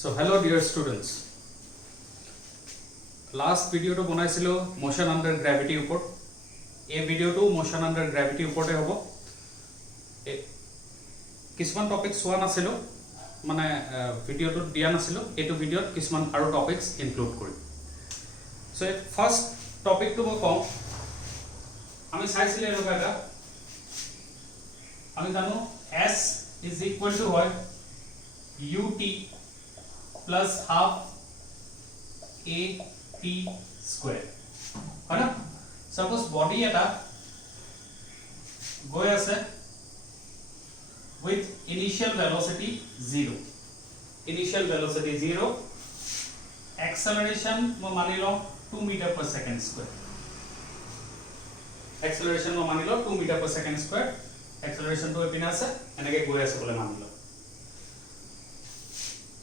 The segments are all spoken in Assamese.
So hello dear students. Last video to বনাইছিলো motion under gravity উপর এই ভিডিওটো motion under gravity উপৰতে হ'ব কিছুমান টপিক সোৱা নাছিলো মানে ভিডিওটো দিয়া নাছিলো এটো ভিডিওত কিছুমান আৰু টপিকস ইনক্লুড কৰিম সো ফাৰ্স্ট টপিকটো মই কম আমি চাইছিলে এৰকাটা আমি জানো s is equal to what ut plus half at square है ना सपोज बॉडी এটা গৈ আছে with initial velocity 0 acceleration মই মানি লও 2 meter per second square acceleration মই মানি লও 2 meter per second square acceleration to এপিনে আছে এনেকে গৈ আছে বলে মানি লও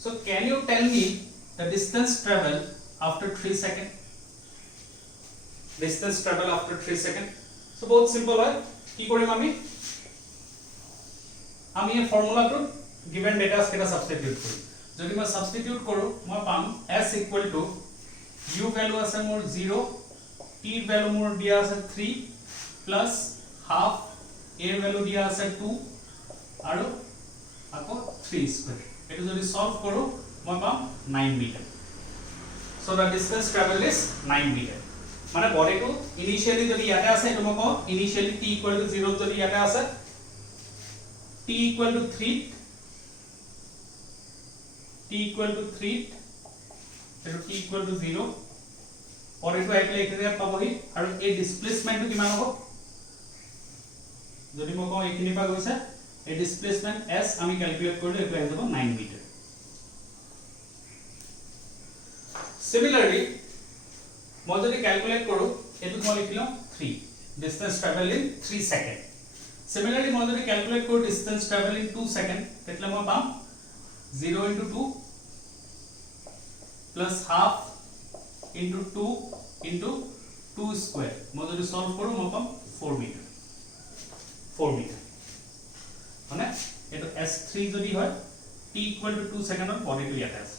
so can you tell me the distance travel after 3 seconds distance travel after 3 seconds so बहुत simple है কি কৰিম আমি এই ফৰ্মুলাটো given data কেটা সাবস্টিটিউট কৰিম যদি মই সাবস্টিটিউট কৰো মই পাম s equal to u value আছে মোৰ 0 t value মোৰ দিয়া আছে 3 plus half a value দিয়া আছে 2 আৰু আকৌ 3 স্কয়াৰ এটো যদি সলভ কৰো মই পাম 9 metre so the distance traveled is 9 meter মানে বডিটো ইনিশিয়ালি যদি ইয়াতে আছে এটো মই ইনিশিয়ালি t equal to 0 যদি ইয়াতে আছে t equal to 3 এটো t equal to 0 বডিটো আইলে এখানে পাবহি আৰু এই ডিসপ্লেসমেন্টটো কিমান হ'ব যদি মই কওঁ এইখিনি পা গৈছে এই ডিসপ্লেসমেন্ট s আমি ক্যালকুলেট কৰিলে এটো আহি যাব 9 মিটাৰ Similarly, মই যদি ক্যালকুলেট কৰো এটো মই লিখিলো 3 distance travel in 3 second. Similarly, মই যদি ক্যালকুলেট কৰো distance travel in 2 second তেতলে মই পাম 0 into 2 plus half into 2 into 2 square. মই যদি সলভ কৰো মই পাম 4 meter. মানে এটো s3 যদি হয় t equal to 2 second or বডিটো ইয়াতে আছে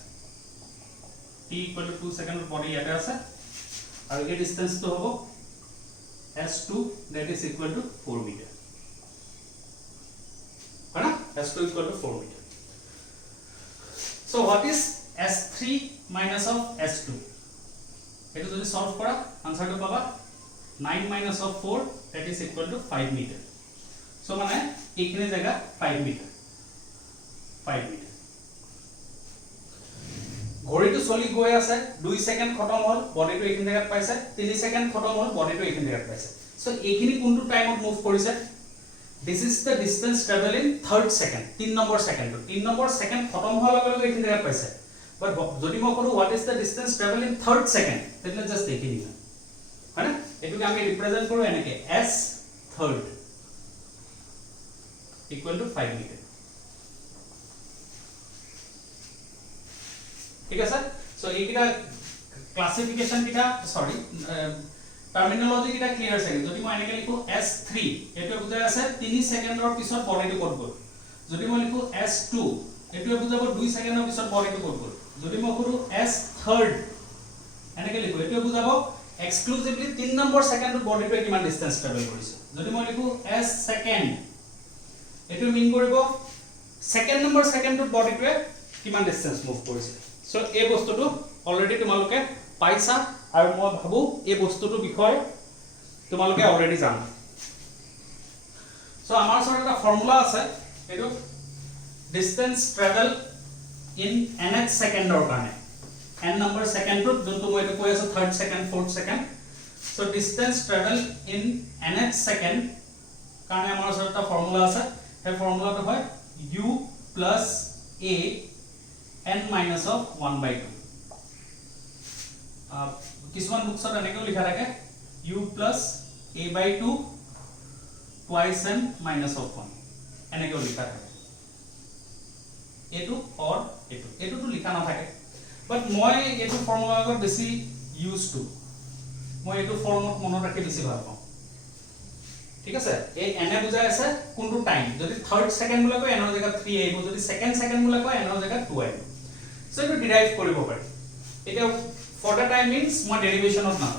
t equal to 2 second body ইয়াতে আছে আৰু এই ডিসটেন্স তো হ'ব s2 that is equal to 4 meter হয়না s2 equal to 4 meter so what is s3 minus of s2 এটো যদি সলভ কৰা আনসারটো পাবা 9 minus of 4 that is equal to 5 meter so মানে এইখিনি জায়গা 5 meter ঘড়িটো চলি গৈ আছে 2 সেকেন্ড খতম হল বডিটো এইখিনি জায়গাত পাইছে 3 সেকেন্ড খতম হল বডিটো এইখিনি জায়গাত পাইছে সো এইখিনি কোনটো টাইমত মুভ কৰিছে this is the distance travel in third second 3 number second খতম হোৱাৰ লগে লগে এইখিনি জায়গাত পাইছে বাট যদি মই কৰো what is the distance travel in third second তেতলে জাস্ট এইখিনি হয়না এটোকে আমি ৰিপ্ৰেজেন্ট কৰো এনেকে s third equal to 5 meter ঠিক আছে সো এইটা ক্লাসিফিকেশন কিটা সরি টার্মিনোলজি কিটা ক্লিয়ার আছে যদি মই এনেকে লিখো s3 এটো বুজাই আছে 3 সেকেন্ডৰ পিছত বডিটো ক'ত গ'ল যদি মই লিখো s2 এটো বুজাব 2 সেকেন্ডৰ পিছত বডিটো ক'ত গ'ল যদি মই কৰো s থাৰ্ড এনেকে লিখো এটো বুজাব এক্সক্লুসিভলি 3 নম্বৰ সেকেন্ডৰ বডিটো কিমান ডিসটেন্স ট্ৰাভেল কৰিছে যদি মই লিখো s সেকেন্ড এটো মিন কৰিব সেকেন্ড নম্বৰ সেকেন্ডৰ বডিটোৱে কিমান ডিসটেন্স মুভ কৰিছে সো এই বস্তুটো অলৰেডি তোমালোকে পাইছা আৰু মই ভাবো এই বস্তুটোৰ বিষয় তোমালোকে অলৰেডি জানা সো আমাৰ ওচৰত এটা ফৰ্মুলা আছে এটো ডিসটেন্স ট্ৰাভেল ইন nth সেকেন্ডৰ কাৰণে n নম্বৰ সেকেন্ডত যোনটো মই এটো কৈ আছো third second fourth second so distance travel in nth second কাৰণে আমাৰ ওচৰত এটা ফৰ্মুলা আছে সেই ফৰ্মুলাটো হয় u plus a n minus of 1 by 2 কিছুমান বুকছত এনেকৈ লিখা থাকে u plus a by 2 twice n minus of 1 এনেকৈ লিখা থাকে এটো অর এটোটো লিখা না থাকে বাট মই এটো ফৰ্মুলা আগত বেছি ইউজ টু মই এটো ফৰ্মত মনত ৰাখি বেছি ভাল পাওঁ ঠিক আছে এই n এ বুজাই আছে কোনটো টাইম যদি থার্ড সেকেন্ড বুলা কয় n এর জায়গা 3 আইবো যদি সেকেন্ড সেকেন্ড বুলা কয় n এর জায়গা 2 আইবো সো এটো ডিৰাইভ কৰিব পাৰি এটা ফৰ দা টাইম মিন্স মই ডেৰিভেশনত না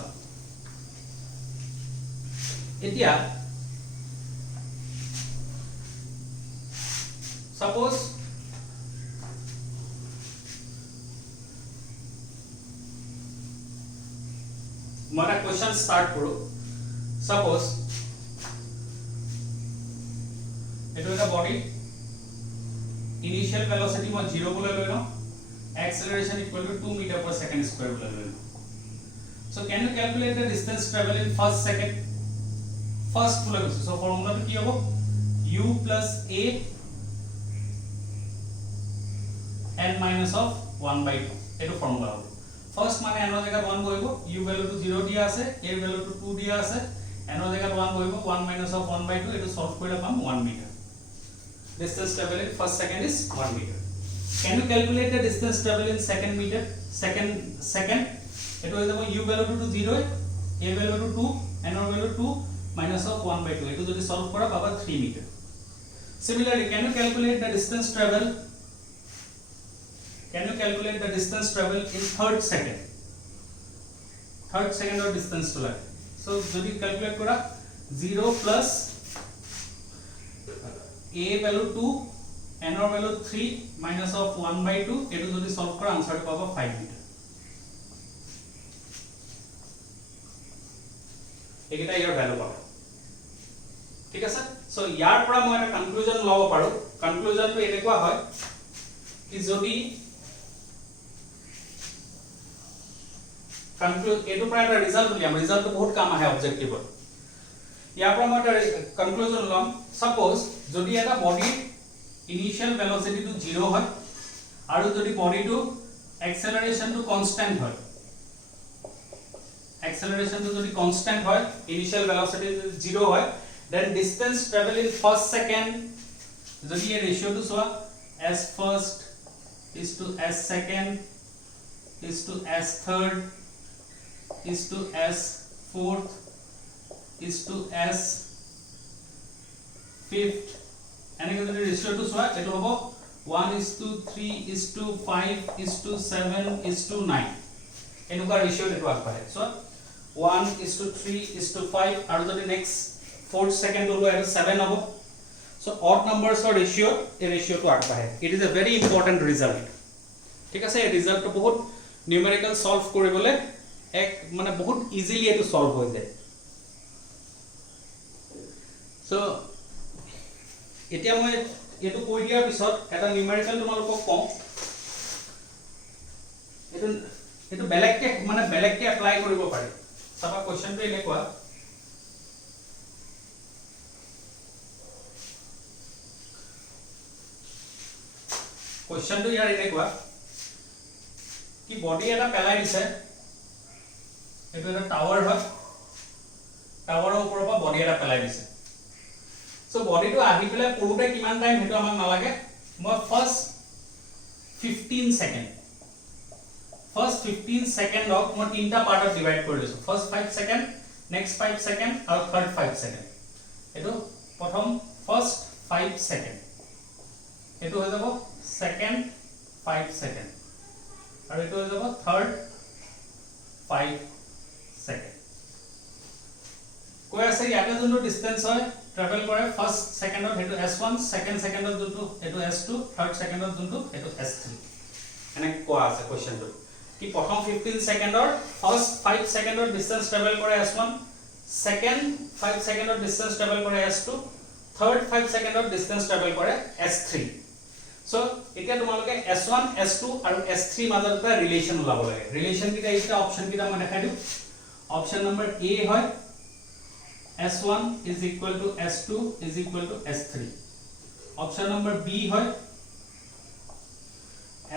এতিয়া suppose मैं क्वेश्चन स्टार्ट करूँ suppose एटो এটা बॉडी इनिशियल वेलोसिटी मैं 0 बोले ले लो acceleration equal to 2 meter per second square बोले ले लो so can you calculate the distance travel in first second first बोले लो so formula तो क्या हो u plus a n minus of 1 by 2 auto formula हो first माने n जगह 1 বহিবো u value to 0 দিয়া আছে a value to 2 দিয়া আছে n जगह 1 বহিবো 1 minus of 1 by 2 এটু সলভ কৰিলে পাম 1 meter distance travel in first second is 1 meter can you calculate the distance travel in second meter second এটু হৈ যাব u value to 0 a value to 2 n value to 2 minus of 1 by 2 এটু যদি সলভ কৰা পাবা 3 meter similarly can you calculate the distance travel in third second or distance to line so jodi calculate kora 0 plus a value 2 n or value 3 minus of 1 by 2 etu jodi solve kora answer to paba 5 meter ekita your value paba ঠিক আছে so ইয়াৰ পৰা মই এটা কনক্লুজন লব পাৰো কনক্লুজনটো এনেকুৱা হয় কি যদি conclude एटो प्राय এটা ৰিজাল্ট উলিয়াম ৰিজাল্টটো বহুত কাম আহে অবজেক্টিভত ইয়াৰ পৰা মই এটা কনক্লুজন লম সাপোজ যদি এটা বডি ইনিশিয়াল ভেলোসিটি টু 0 হয় আৰু যদি বডিটো এক্সেলাৰেশন টু কনস্ট্যান্ট হয় এক্সেলাৰেশন টু যদি কনস্ট্যান্ট হয় ইনিশিয়াল ভেলোসিটি 0 হয় then distance travel in first second যদি এই রেশিওটো সোয়া s first is to s second is to s third is to s fourth is to s fifth এনেকৈ যদি ৰেশিওটো সোৱা এটো হ'ব 1:3 5 7 9 এনেকুৱা ৰেশিও এটো আগবাঢ়ে সো 1:3 5 আৰু যদি নেক্সট fourth second হলো এটো 7 হ'ব so odd numbers or ratio এই ৰেশিওটো আগবাঢ়ে it is a very important result ঠিক আছে এই ৰিজাল্টটো বহুত নিউমেৰিকেল সলভ কৰিবলৈ এক মানে বহুত ইজিলি এটো সলভ হৈ যায় সো এতিয়া মই এটো কৈ দিয়াৰ পিছত এটা নিউমেৰিকেল তোমালোকক কম এটো বেলেগকে এপ্লাই কৰিব পাৰি সাবা কোৱেশ্চনটো এনেকুৱা কোৱেশ্চনটো ইয়াৰ এনেকুৱা কি বডি এটা পেলাই দিছে এটো এটা টাৱাৰ হয় টাৱাৰৰ ওপৰৰ পৰা বডি এটা পেলাই দিছে সো বডিটো আহি পেলাই পৰুতে কিমান টাইম হেতু আমাক নালাগে মই ফাৰ্স্ট 15 সেকেন্ডক মই তিনটা পাৰ্টত ডিভাইড কৰি লৈছো ফাৰ্স্ট 5 সেকেন্ড নেক্সট 5 সেকেন্ড আৰু থাৰ্ড 5 সেকেন্ড এটো প্ৰথম ফাৰ্স্ট 5 সেকেন্ড এটো হৈ যাব সেকেন্ড 5 সেকেন্ড আৰু এটো হৈ যাব থাৰ্ড 5 সেকেন্ড কৈ আছে ইয়াতে যোনটো ডিসটেন্স হয় ট্ৰাভেল কৰে ফাৰ্স্ট সেকেন্ডত হেতু s1 সেকেন্ড সেকেন্ডত যোনটো হেতু s2 থাৰ্ড সেকেন্ডত যোনটো হেতু s3 এনে কোৱা আছে কোৱেশ্চনটো কি প্ৰথম 15 সেকেন্ডৰ ফাৰ্স্ট 5 সেকেন্ডৰ ডিসটেন্স ট্ৰাভেল কৰে s1 সেকেন্ড 5 সেকেন্ডৰ ডিসটেন্স ট্ৰাভেল কৰে s2 থাৰ্ড 5 সেকেন্ডৰ ডিসটেন্স ট্ৰাভেল কৰে s3 সো এতিয়া তোমালোকে s1 s2 আৰু s3 মাজত এটা ৰিলেশন ওলাব লাগে ৰিলেশন কিটা এইটা অপচন কিটা মই দেখাই দিও অপচন নম্বৰ a হয় s1 is equal to s2 is equal to s3 option number b hoy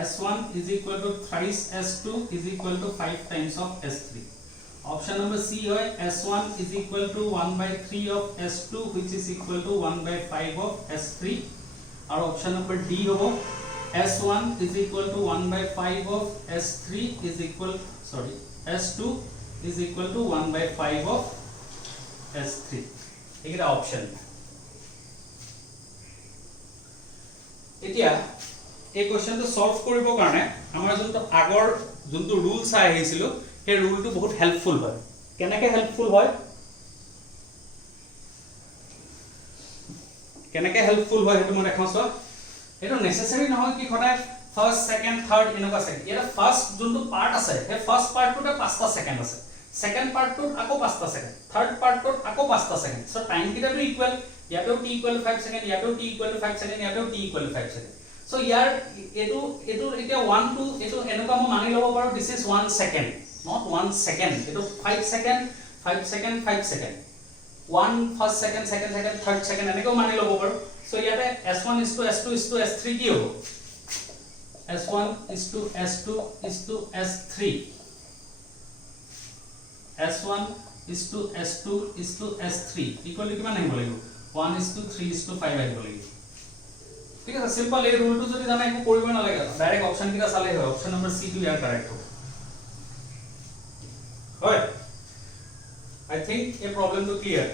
s1 is equal to thrice s2 is equal to 5 times of s3 option number c hoy s1 is equal to 1 by 3 of s2 which is equal to 1 by 5 of s3 or option number d hobo s1 is equal to 1 by 5 of s3 is equal s2 is equal to 1 by 5 of S3 এটা অপশন এতিয়া এই কোৱেশ্চনটো সলভ কৰিবৰ কাৰণে আমাৰ যোনটো আগৰ যোনটো ৰুল চাই আহিছিলো সেই ৰুলটো বহুত হেল্পফুল হয় কেনেকৈ হেল্পফুল হয় হেতু মই দেখাও সব এটো নেসেসারি নহয় কি খদায় ফার্স্ট সেকেন্ড থার্ড এনেকুৱা আছে এটা ফার্স্ট যোনটো পার্ট আছে হে ফার্স্ট পার্টটোতে 5টা সেকেন্ড আছে সেকেন্ড পার্টটোত আকৌ 5টা সেকেন্ড থার্ড পার্টটোত আকৌ 5টা সেকেন্ড সো টাইম কিটাটো ইকুয়াল ইয়াতেও t ইকুয়াল 5 সেকেন্ড ইয়াতেও t ইকুয়াল 5 সেকেন্ড ইয়াতেও t ইকুয়াল 5 সেকেন্ড সো ইয়াৰ এটো এতিয়া 1 2 এটো এনেকুৱা মই মানি লব পাৰো this is 1 second not 1 second এটো 5 second 5 second 5 second 1 first second second second third second এনেকৈ মানি লব পাৰো সো ইয়াতে s1 is to s2 is to s3 কি হ'ব s1 is to s2 is to s3 s1 is to s2 is to s3 equal কিমান আহিব লাগিব 1 is to 3 is to 5 আহিব লাগিব ঠিক আছে সিম্পল এই ৰুলটো যদি জানা একো কৰিব নালাগে ডাইৰেক্ট অপচন কিটা চালে হয় অপচন নম্বৰ সি টো ইয়াৰ কাৰেক্ট হ'ব হয় I think a problem to clear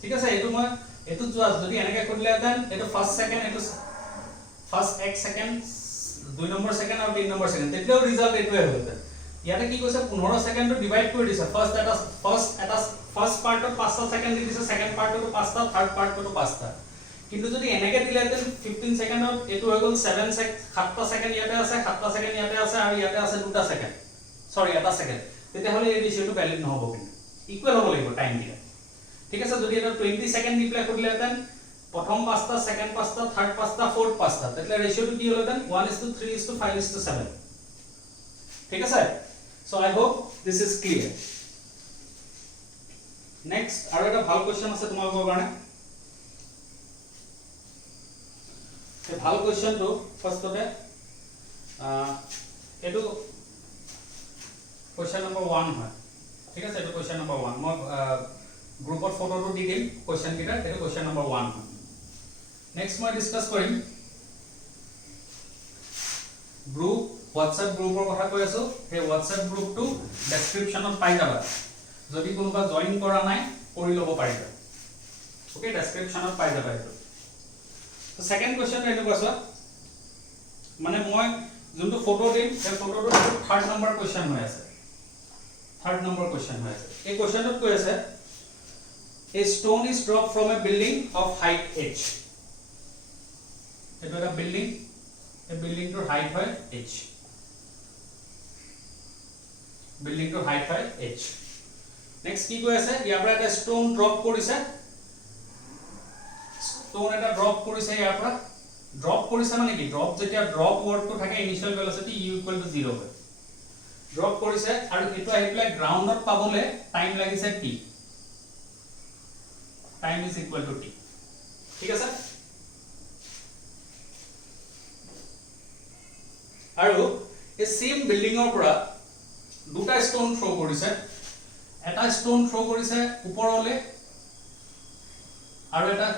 ঠিক আছে এটো মই এটো যদি এনেকৈ কৰিলে দেন এটো ফাৰ্স্ট সেকেন্ড এটো ফাৰ্স্ট 1 সেকেন্ড 2 নম্বৰ সেকেন্ড আৰু 3 নম্বৰ সেকেন্ড তেতিয়াও ৰিজাল্ট এটোৱে হ'ব ইয়াতে কি কৈছে 15 সেকেন্ডটো ডিভাইড কৰি দিছে ফার্স্ট পার্টত 5টা সেকেন্ড দি দিছে সেকেন্ড পার্টতো 5টা থার্ড পার্টতো 5টা কিন্তু যদি এনেকৈ দিলে দেন 15 সেকেন্ডত এটো হৈ গল 7টা সেকেন্ড ইয়াতে আছে 7টা সেকেন্ড ইয়াতে আছে আৰু ইয়াতে আছে 2টা সেকেন্ড সৰি এটা সেকেন্ড তেতিয়াহলে এই ৰেশিওটো ভ্যালিড নহব কিন্তু ইকুয়াল হ'ব লাগিব টাইম কিটা ঠিক আছে যদি এটা 20 সেকেন্ড রিপ্লাই কৰিলে দেন প্ৰথম 5টা সেকেন্ড 5টা থাৰ্ড 5টা ফোৰ্থ 5টা তেতিয়ালে ৰেশিওটো কি হল দেন 1:3:5:7 ঠিক আছে so I hope this is clear next আৰু এটা ভাল কোৱেশ্চন আছে তোমালোকৰ কাৰণে এই ভাল কোৱেশ্চনটো ফাৰ্ষ্টতে এটো কোৱেশ্চন নম্বৰ 1 হয় ঠিক আছে এটো কোৱেশ্চন নম্বৰ 1 মই গ্ৰুপত ফটোটো দি দিম কোৱেশ্চন কিটা এটো কোৱেশ্চন নম্বৰ 1 হয় নেক্সট মই ডিসকাস কৰিম গ্ৰুপ WhatsApp গ্ৰুপৰ কথা কৈ আছো সেই WhatsApp গ্ৰুপটো ডেসক্ৰিপচনত পাই যাবা যদি কোনোবা জয়েন কৰা নাই কৰি লব পাৰিবা ওকে ডেসক্ৰিপচনত পাই যাবা এটো তো সেকেন্ড কোৱেশ্চন এটো কৈছো মানে মই যোনটো ফটো দিম সেই ফটোটো থাৰ্ড নম্বৰ কোৱেশ্চন হৈ আছে থাৰ্ড নম্বৰ কোৱেশ্চন হৈ আছে এই কোৱেশ্চনটো কৈ আছে A stone is dropped from a building of height h. It was a building to height by h. Building to height by h. Next কি কৈ আছে ইয়াৰ পৰা এটা stone drop কৰিছে stone এটা drop কৰিছে ইয়াৰ পৰা drop কৰিছে মানে কি drop যেতিয়া drop word টো থাকে initial velocity u = 0 হয় drop কৰিছে আৰু এটো আহি প্লাই গ্ৰাউণ্ডত পাবলে টাইম লাগিছে t time is equal to t ঠিক আছে আৰু এই সেম বিল্ডিংৰ পৰা দুটা স্টোন থ্ৰো কৰিছে এটা স্টোন থ্ৰো কৰিছে ওপৰলে আৰু এটা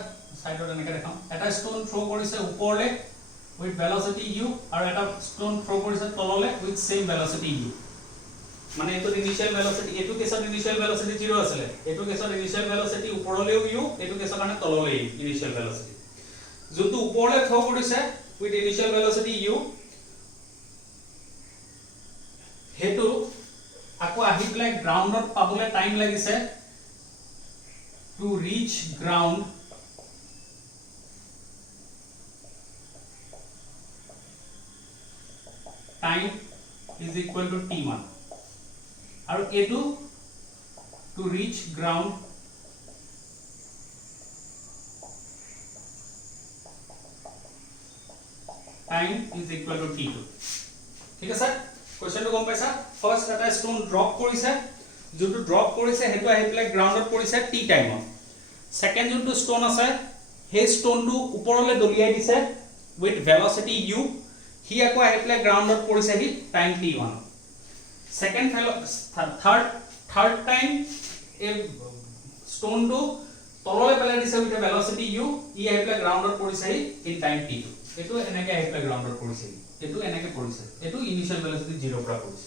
সাইডত এনেকৈ দেখাম এটা স্টোন থ্ৰো কৰিছে ওপৰলে উইথ ভেলোসিটি u আৰু এটা স্টোন থ্ৰো কৰিছে তললে উইথ সেম ভেলোসিটি u মানে এটো ইনিশিয়াল ভেলোসিটি এটো কেছত ইনিশিয়াল ভেলোসিটি 0 আছিল এটো কেছত ইনিশিয়াল ভেলোসিটি ওপৰলেও u এটো কেছত মানে তললে ইনিশিয়াল ভেলোসিটি যোনটো ওপৰলে থ্ৰো কৰিছে উইথ ইনিশিয়াল ভেলোসিটি u হেতু আকো আহি প্লাই গ্ৰাউণ্ডত পাবলে টাইম লাগিছে to reach ground time is equal to t1 আৰু এটো to reach ground time is equal to t2 ঠিক আছে কোৱেশ্চনটো গম পাইছা ফাৰ্স্ট এটা ষ্টোন ড্ৰপ কৰিছে যোনটো ড্ৰপ কৰিছে হেতু আহি প্লাই গ্ৰাউণ্ডত পৰিছে t টাইমত সেকেন্ড যোনটো ষ্টোন আছে সেই ষ্টোনটো ওপৰলে দলিয়াই দিছে উইথ ভেলোসিটি u হি আকো আহি প্লাই গ্ৰাউণ্ডত পৰিছে হি time t1 second third time এ ষ্টোনটো তললে পেলাই দিছে উইথ ভেলোসিটি u ই আহি প্লাই গ্ৰাউণ্ডত পৰিছে হি ইন টাইম t2 এটো এনেকৈ আহি প্লাই গ্ৰাউণ্ডত পৰিছে এটো এনেকৈ পৰিছে এটো ইনিশিয়াল ভেলোসিটি 0 পৰা পৰিছে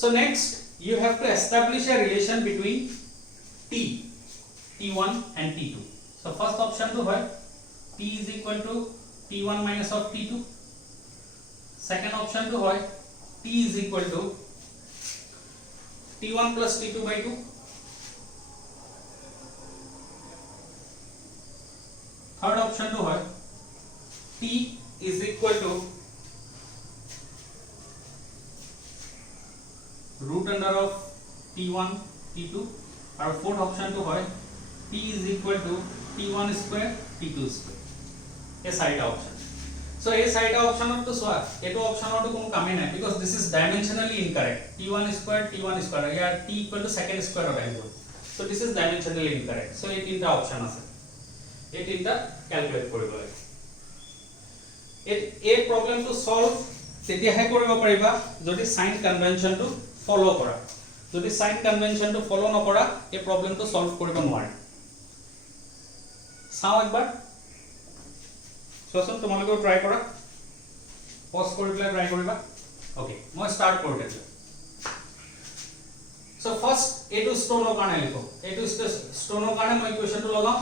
so next you have to establish a relation between t1 and t2 so first option to hoy p is equal to t1 minus of t2 second অপশনটো হয় t is equal to t1 plus t2 by 2. Third option to হয় t is equal to root under of t1 t2 और fourth option to হয় t is equal to t1 square t2 square. ये साइडा ऑप्शन सो ये साइडा ऑप्शन तो सोआ एटो ऑप्शन तो कोनो कामे নাই because this is dimensionally incorrect t1 square या t equal to second square of angle so this is dimensionally incorrect so ये तीनटा ऑप्शन আছে এই তিনটা ক্যালকুলেট কৰিব লাগে এই প্ৰবলেমটো সলভ তেতিয়াহে কৰিব পাৰিবা যদি সাইন কনভেনশনটো ফলো কৰা যদি সাইন কনভেনশনটো ফলো নকৰা এই প্ৰবলেমটো সলভ কৰিব নোৱাৰে চাও একবাৰ সসন তোমালোকে ট্ৰাই কৰা পজ কৰি পেলাই ট্ৰাই কৰিবা ওকে মই স্টাৰ্ট কৰি দিছো সো ফাৰ্স্ট এটো স্টোনৰ কাৰণে লিখো এটো স্টোনৰ কাৰণে মই ইকুৱেশনটো লগাম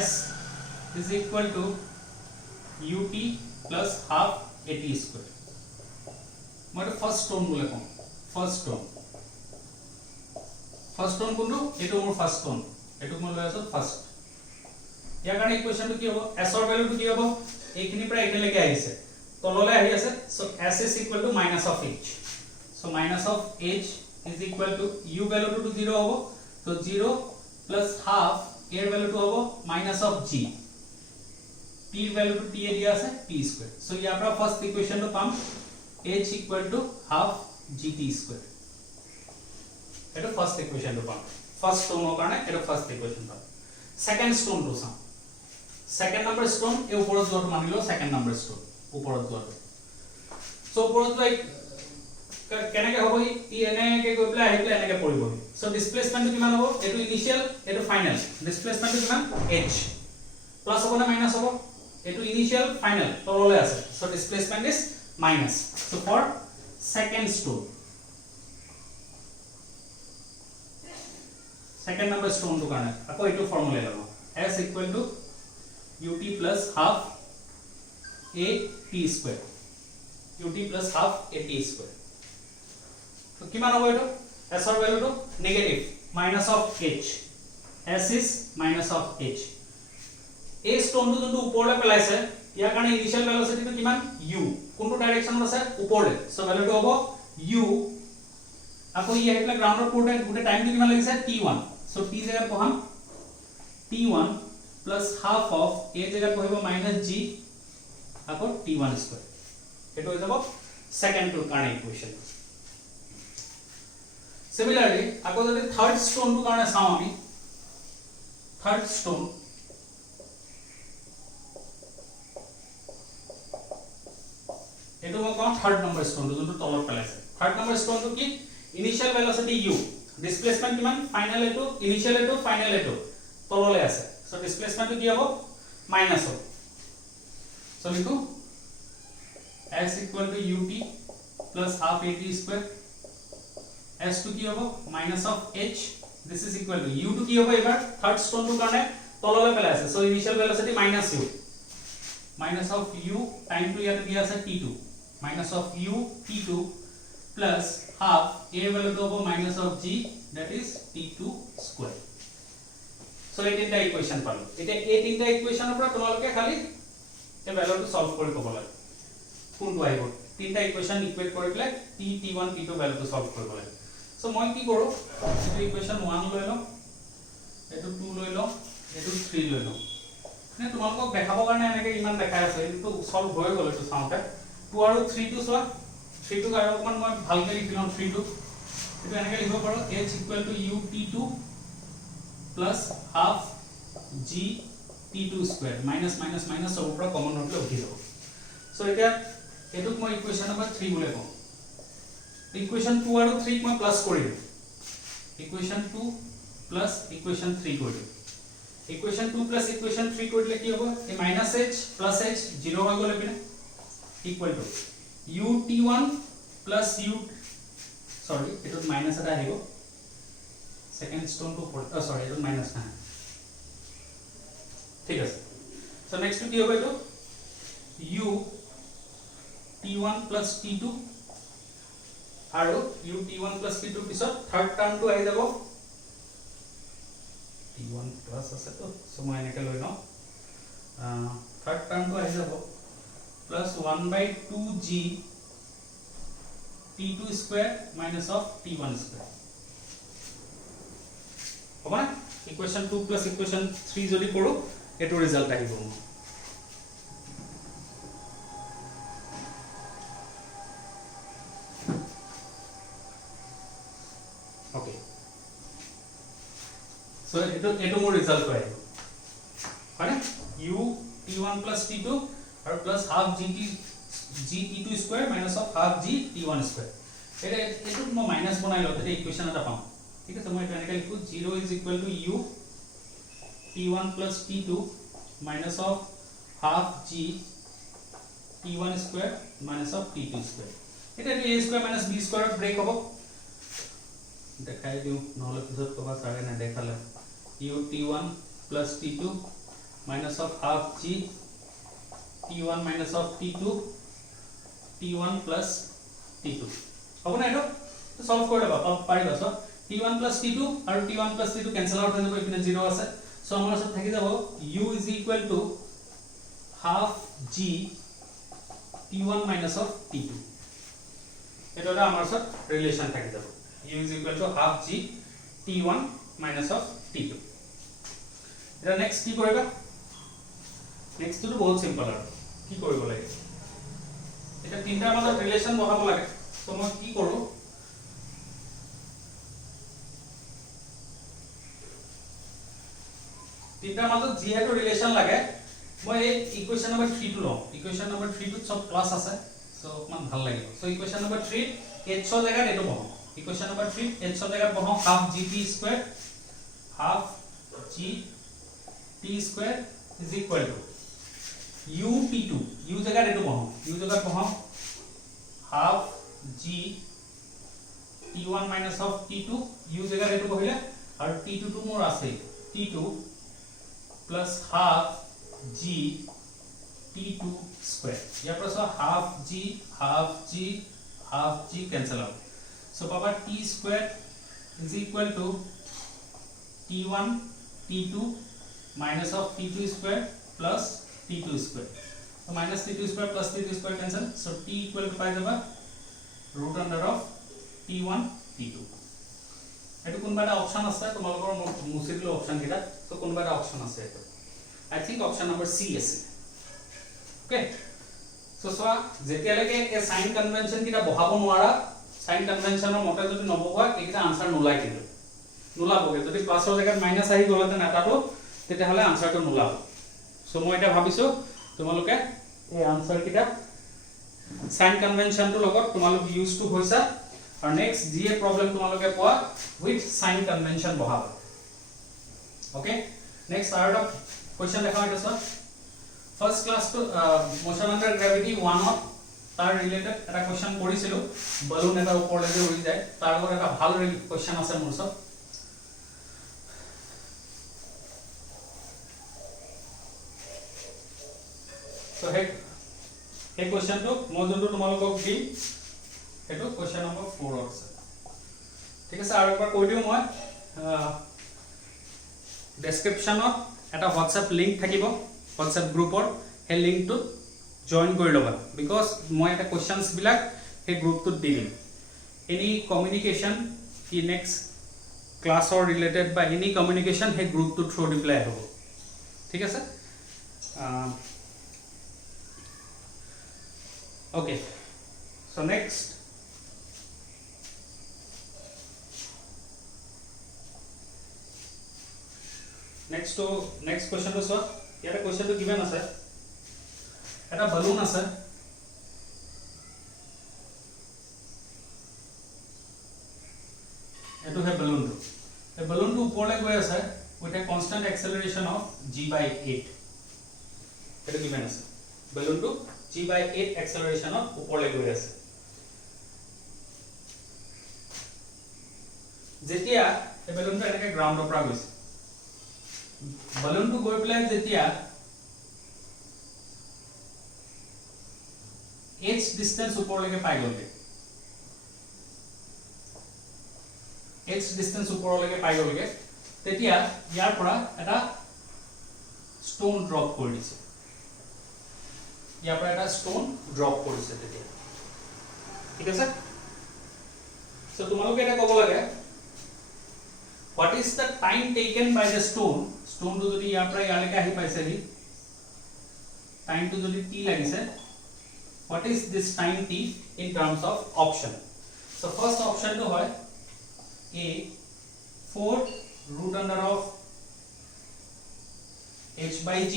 s is equal to ut plus half at square মই তো ফার্স্ট স্টোন বলে কম ফার্স্ট স্টোন কোনটো এটো মোৰ ফাৰ্স্ট স্টোন এটুক মই লৈ আছো ফাৰ্স্ট ইয়াৰ কাৰণে ইকুৱেশনটো কি হ'ব s ৰ ভ্যালুটো কি হ'ব এইখিনি পৰা একেলগে আহিছে তললে আহি আছে so s is equal to minus of h so minus of h is equal to u ভ্যালুটো to 0 হ'ব so 0 plus half এর ভ্যালুটো হ'ব minus of g t এর ভ্যালুটো t এ দিয়া আছে t স্কয়ার so ইয়াৰ পৰা ফাৰ্স্ট ইকুৱেশনটো পাম h equal to half gt square এটা ফাৰ্স্ট ইকুৱেশনটো পাম ফাৰ্স্ট স্টোনৰ কাৰণে এটা ফাৰ্স্ট ইকুৱেশন পাম সেকেন্ড স্টোন টো চাম সেকেন্ড নাম্বাৰ স্টোন এই ওপৰত যোৱাটো মানিলো সেকেন্ড নাম্বাৰ স্টোন ওপৰত যোৱাটো সো ওপৰত যাই কেনেকৈ হ'ব ই এনেকৈ গৈ পেলাই আহি পেলাই এনেকৈ পৰিব সো ডিসপ্লেসমেন্ট কিমান হ'ব এটো ইনিশিয়াল এটো ফাইনাল ডিসপ্লেসমেন্ট কিমান h প্লাস হ'ব না মাইনাস হ'ব এটো ইনিশিয়াল ফাইনাল তললৈ আছে so displacement is minus so for second stone second number stone तो करना है आपको एटो फार्मूला लगाओ s equal to ut plus half a t square ut plus half a t square तो কিমান হ'ব এটো s ৰ ভ্যালুটো negative minus of h s is minus of h a stone তো যোনটো ওপৰলৈ পেলাইছে ইয়াৰ কাৰণে ইনিশিয়াল ভেলোসিটিটো কিমান u কোনটো ডাইৰেকচনত আছে ওপৰলৈ সো ভ্যালুটো হ'ব u আকৌ ই আহিলে গ্ৰাউণ্ডৰ পুৰতে টাইমটো কিমান লাগিছে t1 so t जगह को हम t1 plus half of a जगह को होबो minus g আকৌ t1 square এটো হৈ যাব সেকেন্ড টু কাৰণে ইকুৱেশন সিমিলাৰলি আকৌ যদি থাৰ্ড স্টোন টু কাৰণে চাও আমি থাৰ্ড স্টোন এটো মই কোন থাৰ্ড নম্বৰ স্টোন টু যোনটো তলত পেলাইছে থাৰ্ড নম্বৰ স্টোন টু কি ইনিশিয়াল ভেলোসিটি u ডিসপ্লেসমেন্ট কিমান ফাইনাল এটো ইনিশিয়াল এটো ফাইনাল এটো তললে আছে সো ডিসপ্লেসমেন্ট কি হ'ব মাইনাস হ'ব সো লিখো s equal to ut plus half at square s to কি হ'ব minus of h this is equal to u to কি হ'ব এবাৰ থাৰ্ড স্টোন টু কাৰণে তললে পেলাই আছে so initial velocity minus u minus of u time to ইয়াত দিয়া আছে t2 minus of u t2 plus half a value to hobo minus of g that is t2 square so এই তিনটা ইকুৱেশন পালো এটা এই তিনটা ইকুৱেশনৰ পৰা তোমালোকে খালি এই ভ্যালুটো সলভ কৰি ক'ব লাগে কোনটো আহিব তিনটা ইকুৱেশন ইকুৱেট কৰি পেলাই t1 t2 ভ্যালুটো সলভ কৰিব লাগে সো মই কি কৰো এইটো ইকুৱেশন 1 লৈ লও এইটো 2 লৈ লও এইটো 3 লৈ লও নে তোমালোকক দেখাবৰ কাৰণে এনেকৈ ইমান দেখাই আছে এইটো সলভ হৈ গ'ল এইটো চাওঁতে 2 আৰু 3 টো চোৱা 3 টো আৰু অকমান মই ভালকৈ লিখিলম 3 টো এটো এনেকৈ লিখিব পাৰো h equal to ut2 plus half g t2 square minus minus minus সব পৰা কমন হৈ উঠি যাব সো এটা এটুক মই ইকুৱেশন নম্বৰ 3 বুলি কম ইকুৱেশন 2 আৰু 3 মই প্লাস কৰিম ইকুৱেশন 2 প্লাস ইকুৱেশন 3 কৰিম ইকুৱেশন 2 প্লাস ইকুৱেশন 3 কৰিলে কি হ'ব এই মাইনাস h প্লাস h 0 হৈ গলে পিনে equal to ut1 plus u sorry এটো মাইনাস এটা আহিব সেকেন্ড স্টোন টু সরি এটো মাইনাস না ঠিক আছে So next to কি হবে এটো u t1 plus t2 আৰু u t1 plus t2 পিছত থাৰ্ড টাৰ্মটো আহি যাব t1 plus আছে তো সো মই এনেকে লৈ লওঁ থাৰ্ড টাৰ্মটো আহি যাব plus 1/2g t2 square minus of t1 square হবে না ইকুয়েশন 2 plus ইকুয়েশন 3 যদি কৰো এটো ৰিজাল্ট আহিব okay so এটো মোৰ ৰিজাল্ট হয় মানে u t1 plus t2 আৰু plus half gt2 square minus of half g t1 square এটো মই মাইনাস বনাই লতে ইকুয়েশন এটা পাম ঠিক আছে মই এটা এনেকে লিখো 0 is equal to u t1 plus t2 minus of half g t1 square minus of t2 square এটা a square minus b square break হ'ব দেখাই দিও নহলে পিছত কবা সারে না দেখালে u t1 plus t2 minus of half g t1 minus of t2 t1 plus t2 হ'ব না এটা তো সলভ কৰি লবা পাৰিবা সো t1 plus t2 আৰু t1 plus t2 cancel out হৈ যাব ইপিনে 0 আছে সো আমাৰ ওচৰত থাকি যাব u is equal to half g t1 minus of t2 এটা আমাৰ ওচৰত ৰিলেশন থাকি যাব u is equal to half g t1 minus of t2 এটা নেক্সট কি কৰিবা নেক্সট তো বহুত সিম্পল আৰু কি কৰিব লাগে এটা তিনটাৰ মাজত ৰিলেশন বহাব লাগে তো মই কি কৰো তিনটাৰ মাজত যিহেতু ৰিলেশন লাগে মই এই ইকুয়েশন নম্বৰ 3 টো লম ইকুয়েশন নম্বৰ 3 টো সব ক্লাস আছে সো মান ভাল লাগিব সো ইকুয়েশন নম্বৰ 3 h ৰ জায়গাত এটো বহাম ইকুয়েশন নম্বৰ 3 h ৰ জায়গাত বহাম half gt square half g t square is equal to u t2 u জায়গাত এটো বহাম u জায়গাত বহাম half g t1 minus of t2 u জায়গাত এটো বহিলে আৰু t2 টো মোৰ আছে t2 plus half g t2 square ইয়াৰ পৰা half g cancel out so papa t square is equal to t1 t2 minus of t2 square plus t2 square so minus t2 square plus t2 square cancel so t equal to পাই যাবা root under of t1 t2 এটো কোনবা এটা অপশন আছে তোমালোকৰ মুছিলো অপশন কিটা সো কোনবা এটা অপশন আছে এটো I think option number C is okay so যেতিয়া লাগে এ সাইন কনভেনশন কিটা বহাব নোৱাৰা সাইন কনভেনশনৰ মতে যদি নবহা এইটা আনসাৰ নোলাই কিন্তু নোলাবগে যদি প্লাসৰ জায়গাত মাইনাস আহি গলে তেন এটাটো তেতিয়া হলে আনসাৰটো নোলাব সো মই এটা ভাবিছো তোমালোকে এই আনসাৰ কিটা সাইন কনভেনশনটো লগত তোমালোক ইউজ টু হৈছা আৰু নেক্সট জিএ প্ৰবলেম তোমালোকে পোৱা উইথ সাইন কনভেনশন বহাবা ওকে নেক্সট আৰু এটা क्वेश्चन देखा है सर फर्स्ट क्लास तो मोशन अंडर ग्रेविटी 1 অত তার রিলেটেড এটা क्वेश्चन কৰিছিলো বলুন এটা ওপৰলে যে উৰি যায় তাৰ লগত এটা ভাল क्वेश्चन আছে মোৰ সব সো হে क्वेश्चन তো মই যোনটো তোমালোকক দিম হেতু क्वेश्चन নম্বৰ 4 আছে ঠিক আছে আৰু একবাৰ কৈ দিও মই ডেসক্ৰিপচনত এটা WhatsApp লিংক থাকিব WhatsApp গ্ৰুপৰ হে লিংকটো জয়েন কৰি লবা বিকজ মই এটা কোৱেশ্চনছ বিলাক হে গ্ৰুপটোত দিম এনি কমিউনিকেশ্যন কি নেক্সট ক্লাছৰ ৰিলেটেড বা এনি কমিউনিকেশ্যন হে গ্ৰুপটো থ্ৰু ৰিপ্লাই হ'ব ঠিক আছে okay so next next question to sir here question to given আছে এটা balloon আছে এটো হে balloon to এই balloon to ওপৰলে গৈ আছে with a constant acceleration of g/8 এটা given আছে balloon to g/8 acceleration of ওপৰলে গৈ আছে যেতিয়া এই balloon to এনেকে ground পৰা গৈছে balloon to গৈ প্লাই যেতিয়া h ডিসটেন্স ওপৰলৈকে পাই গ'লগে h ডিসটেন্স ওপৰলৈকে পাই গ'লগে তেতিয়া ইয়াৰ পৰা এটা ষ্টোন ড্ৰপ কৰি দিছে ইয়াৰ পৰা এটা ষ্টোন ড্ৰপ কৰিছে তেতিয়া ঠিক আছে সো তোমালোকে এটা ক'ব লাগে what is the time taken by the stone to যদি ইয়াৰ পৰা ইয়ালৈকে আহি পাইছে হি time to যদি t লাগিছে what is this time t in terms of option so first option to হয় a 4 root under of h by g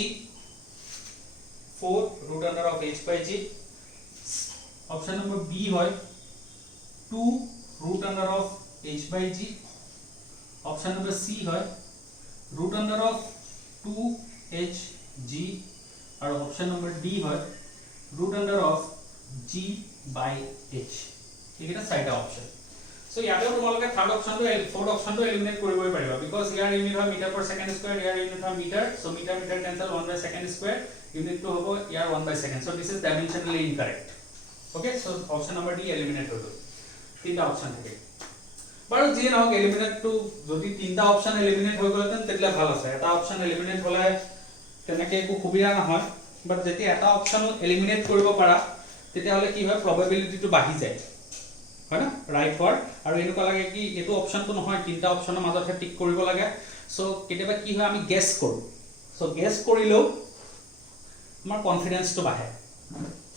4 root under of h by g option number b হয় 2 root under of h by g option number c হয় root under of 2h g और option number d হয় root under of g by h ঠিক আছে চাৰিটা option so ইয়াতে তোমালোকে থাৰ্ড অপশন টো ফৰ্থ অপশন টো এলিমিনেট কৰিবই পাৰিবা বিকজ ইয়াৰ ইউনিট হয় মিটাৰ পাৰ সেকেন্ড স্কয়াৰ ইয়াৰ ইউনিট হয় metre so metre metre cancel 1 by second square unit টো হ'ব ইয়াৰ 1 by second so this is dimensionally incorrect okay so option number d eliminate হৈ গ'ল তিনটা অপশন থাকে বাৰু যি নহওক এলিমিনেট টু যদি তিনটা অপশন এলিমিনেট হৈ গ'লতেন তেতিয়া ভাল আছে এটা অপশন এলিমিনেট হলে তেনেকে একো সুবিধা নহয় বাট যেতিয়া এটা অপশন এলিমিনেট কৰিব পাৰা তেতিয়া হলে কি হয় প্ৰবাবিলিটি টো বাঢ়ি যায় হয় না ৰাইট ফৰ আৰু এনেকুৱা লাগে কি এটো অপশনটো নহয় তিনটা অপশনৰ মাজত টিক কৰিব লাগে সো কেতিয়াবা কি হয় আমি গেছ কৰো সো গেছ কৰিলেও আমাৰ কনফিডেন্সটো বাঢ়ে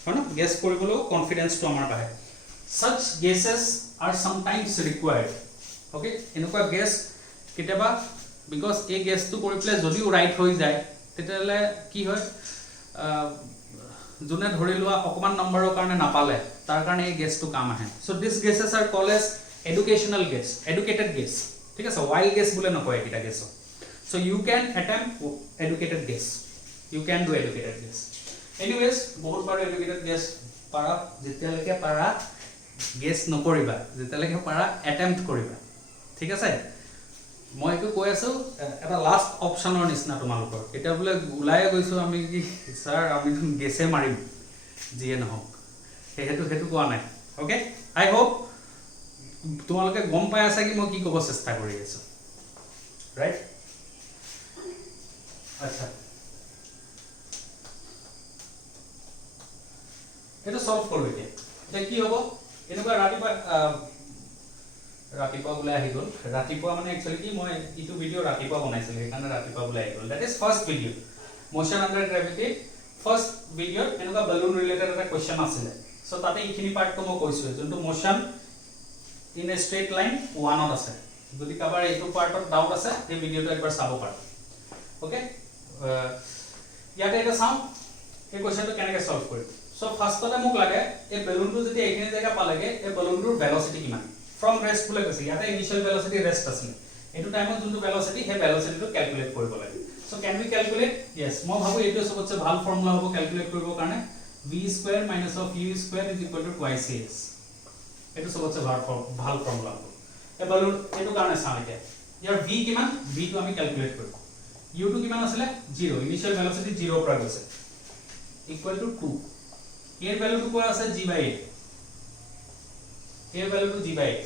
হয় না গেছ কৰিবলেও কনফিডেন্সটো আমাৰ বাঢ়ে such guesses are sometimes required okay এনেকুৱা গেছ কেতিয়াবা because এই গেছটো কৰি প্লে যদিও ৰাইট হৈ যায় তেতিয়ালে কি হয় জুনে ধৰি লোৱা অকমান নম্বৰৰ কাৰণে নাপালে তাৰ কাৰণে এই গেছটো কাম আহে so these guesses are called as educational guess educated guess ঠিক আছে wild guess বুলে নকয় এটা gas so you can attempt educated guess you can do educated guess anyways বহুত বাৰ educated guess পাৰা যেতিয়ালৈকে পাৰা গেছ নকৰিবা যেতিয়ালৈকে পাৰা অ্যাটেম্প্ট কৰিবা ঠিক আছে মই একো কৈ আছো এটা লাষ্ট অপশনৰ নিচিনা তোমালোকৰ এটা বুলে উলাই গৈছো আমি কি স্যাৰ আমি গেছে মাৰিম যিয়ে নহওক হেতু কোৱা নাই ওকে আই হোপ তোমালোকে গম পাই আছা কি মই কি ক'ব চেষ্টা কৰি আছো ৰাইট আচ্ছা এটা সলভ কৰো এতিয়া কি হ'ব এনেকুৱা ৰাতিপুৱা বুলাই আহি গ'ল ৰাতিপুৱা মানে একচুয়ালি কি মই ইটো ভিডিও ৰাতিপুৱা বনাইছিল সেইকাৰণে ৰাতিপুৱা বুলাই আহি গ'ল that is first video motion under gravity first video এনেকুৱা বালুন ৰিলেটেড এটা কোৱেশ্চন আছিল সো তাতে ইখিনি পাৰ্টটো মই কৈছো যোনটো motion in a straight line 1 ত আছে যদি কাবাৰ এইটো পাৰ্টত ডাউট আছে এই ভিডিওটো একবাৰ চাব পাৰা ওকে ইয়াতে এটা চাও এই কোৱেশ্চনটো কেনেকৈ সলভ কৰিম সো ফাৰ্স্টতে মোক লাগে এই বেলুনটো যদি এইখিনি জায়গা পালেগে এই বেলুনটোৰ ভেলোসিটি কিমান from rest বুলে কৈছে ইয়াতে ইনিশিয়াল ভেলোসিটি ৰেষ্ট আছিল এটো টাইমত যোনটো ভেলোসিটি হে ভেলোসিটিটো ক্যালকুলেট কৰিব লাগে so can we calculate yes মই ভাবো এটো সবতছে ভাল ফৰ্মুলা হ'ব ক্যালকুলেট কৰিবৰ কাৰণে v² - u² = twice s এটো সবতছে ভাল ফৰ্মুলা হ'ব এ বেলুন এটো কাৰণে চাও এতিয়া ইয়াৰ v কিমান v টো আমি ক্যালকুলেট কৰিম u টো কিমান আছিল 0 ইনিশিয়াল ভেলোসিটি 0 পৰা গৈছে ইকুৱেল টু 2 এৰ ভ্যালু টু কোৱা আছে g/8 এৰ ভ্যালু টু g/8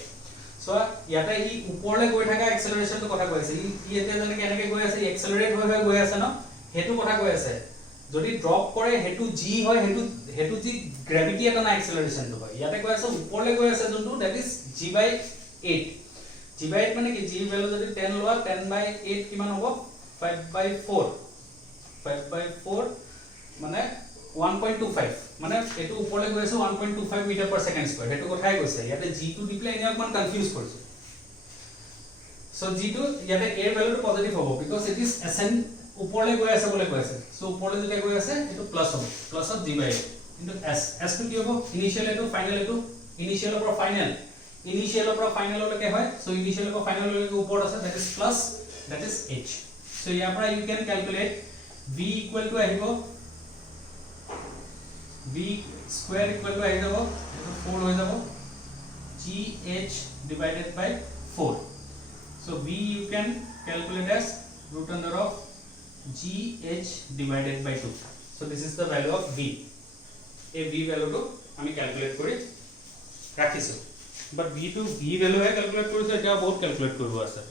সো ইয়াতে ই উপৰলে গৈ থাকা এক্সেলাৰেশন তো কথা কৈ আছে ই এতে জানে কেনেকৈ গৈ আছে এক্সেলাৰেট হৈ গৈ আছে ন হেতু কথা কৈ আছে যদি ড্ৰপ কৰে হেতু g হয় হেতু g গ্ৰেভিটি এটা না এক্সেলাৰেশন তো হয় ইয়াতে কৈ আছে উপৰলে গৈ আছে যোনটো দ্যাট ইজ g/8 g/8 মানে কি g ভ্যালু যদি 10 লোৱা 10/8 কিমান হ'ব 5/4 মানে 1.25 মানে এটো উপৰলে গৈ আছে 1.25 মিটাৰ পাৰ সেকেন্ড স্কয়াৰ হেতু কথাই কৈছে ইয়াতে g টো দি প্লে এনে অকমান কনফিউজ কৰিছে সো g টো ইয়াতে a ভ্যালুটো পজিটিভ হ'ব বিকজ ইট ইজ এসেন্ড উপৰলে গৈ আছে বলে কৈ আছে সো উপৰলে যেতিয়া গৈ আছে এটো প্লাস হ'ব plus of g/8 into s টো কি হ'ব ইনিশিয়াল এটো ফাইনাল এটো ইনিশিয়ালৰ পৰা ফাইনাললৈকে হয় সো ইনিশিয়ালৰ পৰা ফাইনাললৈকে ওপৰত আছে that is plus that is h so ইয়াৰ পৰা you can calculate v equal to আহিব v square equal to আহি যাব 4 হৈ যাব gh divided by 4 so v you can calculate as root under of gh divided by 2 so this is the value of v a v value to আমি ক্যালকুলেট কৰি ৰাখিছো বাট v টো v ভ্যালু হে ক্যালকুলেট কৰিছো এতিয়া বহুত ক্যালকুলেট কৰিব আছে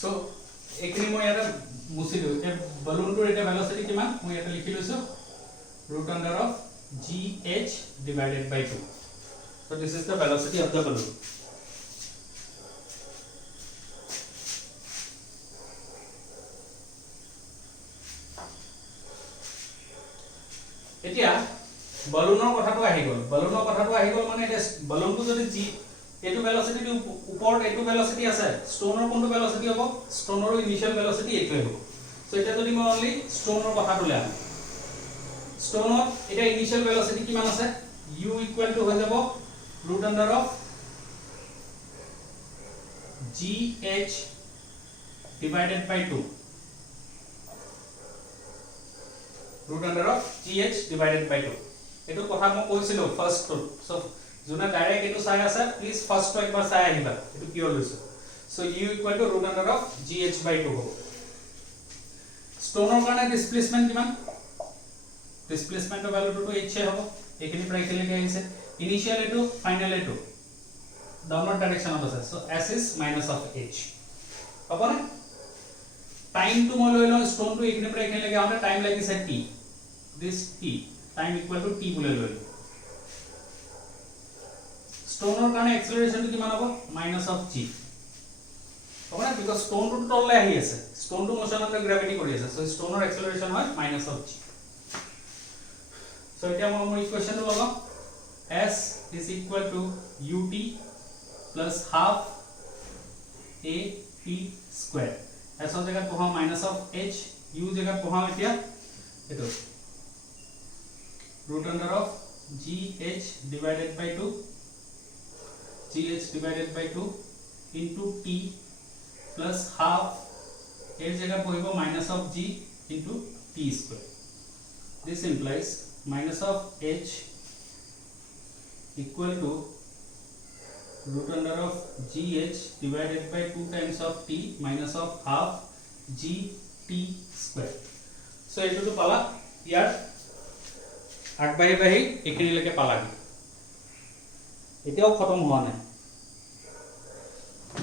সো এইখিনি মই এটা মুছি দিও এতিয়া বালুনটোৰ এটা ভেলোসিটি কিমান মই এটা লিখি লৈছো √* of gh divided by 2 so this is the velocity of the balloon এতিয়া বালুনৰ কথাটো আহি গল মানে এটা বালুনটো যদি জি এটো ভেলোসিটি ওপৰত এটো ভেলোসিটি আছে ষ্টোনৰ কোনটো ভেলোসিটি হ'ব ষ্টোনৰ ইনিশিয়াল ভেলোসিটি এটো হ'ব সো এটা যদি মই অনলি ষ্টোনৰ কথাটো লৈ আনো ষ্টোনৰ এটা ইনিশিয়াল ভেলোসিটি কিমান আছে u ইকুৱেল টু হৈ যাব √* of gh divided by 2 √* of gh divided by 2 এটো কথা মই কৈছিলো ফার্স্ট সো জুনা ডাইরেক্ট এটো চাই আছে প্লিজ ফার্স্ট তো একবাৰ চাই আহিবা এটো কিয় লৈছো so u equal to √* of gh by 2 হ'ব ষ্টোনৰ কাৰণে ডিসপ্লেসমেন্ট কিমান ডিসপ্লেসমেন্টৰ ভ্যালুটো h হ'ব এখিনি প্ৰায় কেলেকে আহিছে ইনিশিয়াল এটো ফাইনাল এটো ডাউনৱাৰ্ড ডাইরেকশনত আছে so s is minus of h হ'ব না টাইম টু মই লৈ লওঁ ষ্টোন টু এখিনি প্ৰায় কেলেকে আউতে টাইম লাগিছে t this t time equal to t বুলে লৈ ষ্টোনৰ কাৰণে এক্সেলাৰেশন কিমান হ'ব minus of g হ'ব না বিকজ ষ্টোন টু তললৈ আহি আছে ষ্টোন টু মোশন আন্ডাৰ গ্ৰেভিটি কৰি আছে সো ষ্টোনৰ এক্সেলাৰেশন হয় minus of g সো এতিয়া মই ইকুৱেশনটো লগাম s is equal to ut plus half a t square s অৰ জায়গাত পঢ়াও minus of h u জায়গাত পঢ়াও এতিয়া এটো √* of gh divided by 2 into t plus half এর জায়গা পড়িব minus of g into t square this implies minus of h equal to √* of gh divided by 2 times of t minus of half g t square so এটো তো পালা ইয়ার আগবাঢ়ি বাঢ়ি এখিনিলৈকে পালাগি এতিয়াও খতম হোৱা নাই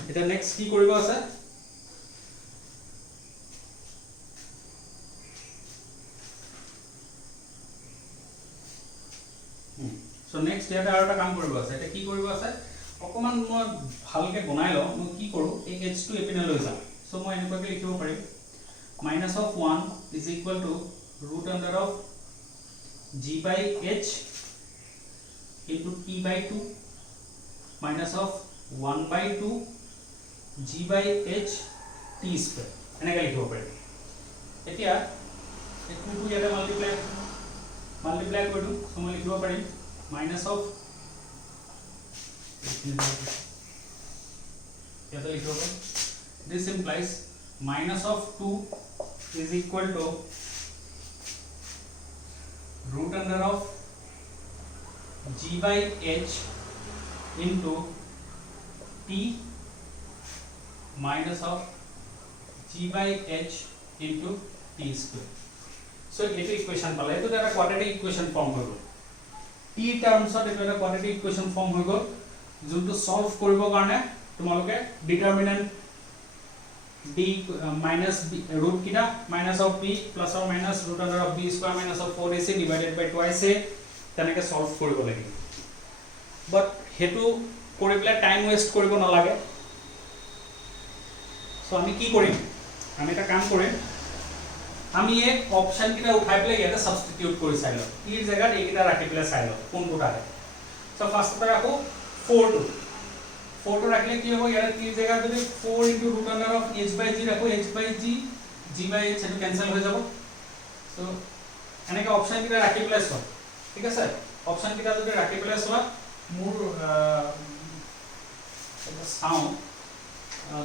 এটা নেক্সট কি কৰিব আছে সো নেক্সট ইয়াতে আৰু এটা কাম কৰিব আছে এটা কি কৰিব আছে অকমান মই ভালকে বনাই লওঁ মই কি কৰো এই h টো এপিনে লৈ যাম সো মই এনেকুৱাকে লিখিব পাৰিম minus of 1 is equal to √* of g by h into t by 2 minus of 1 by 2 g by h t square এনেকৈ লিখিব পাৰিম এতিয়া এই 2 টো ইয়াতে মাল্টিপ্লাই কৰি দিও সো মই লিখিব পাৰিম minus of ইয়াতে লিখিব পাৰিম this implies minus of 2 is equal to √* of g by h into t minus of g by h into t square so eto equation pala eto eta quadratic equation form hoy gol t terms of eto eta quadratic equation form hoy gol junto solve koribo karone tumaloke determinant d minus b root kita minus of b plus or minus √* of b square minus of 4ac divided by twice a তেনেকে solve কৰিব লাগিব but হেতু কৰিবলে টাইম ওয়েস্ট কৰিব নালাগে সো আমি কি কৰিম আমি এটা কাম কৰিম আমি এই অপশন কিটা উঠাই পেলাই ইয়াতে সাবস্টিটিউট কৰি চাই লও এই জায়গাত এইটা ৰাখি পেলাই চাই লও কোনটো আহে সো ফাৰ্স্ট ৰাখো 4 টো রাখলে কি হবে ইয়ার কি জায়গা যদি 4 * √* of h by g রাখো h by g g by h এটা ক্যান্সেল হয়ে যাব সো এনেকে অপশন কিটা রাখি প্লেস হয় ঠিক আছে অপশন কিটা যদি রাখি প্লেস হয় মোর এটা সাউন্ড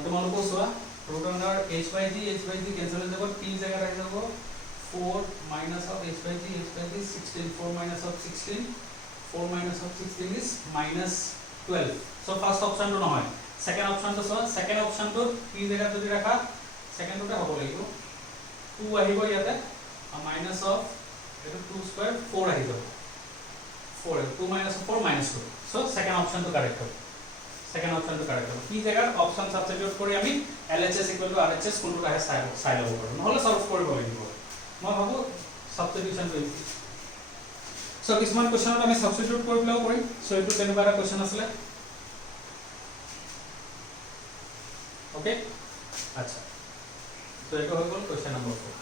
তোমালোক সোয়া √* h by g ক্যান্সেল হয়ে যাব t জায়গা রাখি যাব 4 minus of h by g 16 4 minus of 16 4 minus of 16 is minus 12 so first option to নহয় সেকেন্ড অপশনটো সো সেকেন্ড অপশনটো কি জায়গা যদি রাখা সেকেন্ডতে হ'ব লাগিব 2 আহিব ইয়াতে মাইনাস অফ এটো 2 স্কয়ার 4 আহিব 4 2 minus 4 minus 2 so second option to correct হবে second option to correct হবে কি জায়গা অপশন সাবস্টিটিউট কৰি আমি LHS = RHS কোনটো আহে চাই লব পাৰো নহলে সলভ কৰিব লাগিব মই ভাবো সাবস্টিটিউশন কৰি সো কিছুমান কোৱেশ্চনত আমি সাবস্টিটিউট কৰিবলাও কৰিম সো এটো তেনেকুৱা এটা কোৱেশ্চন আছিল ওকে আচ্ছা তো এটো হৈ গ'ল কোৱেশ্চন নম্বৰ 4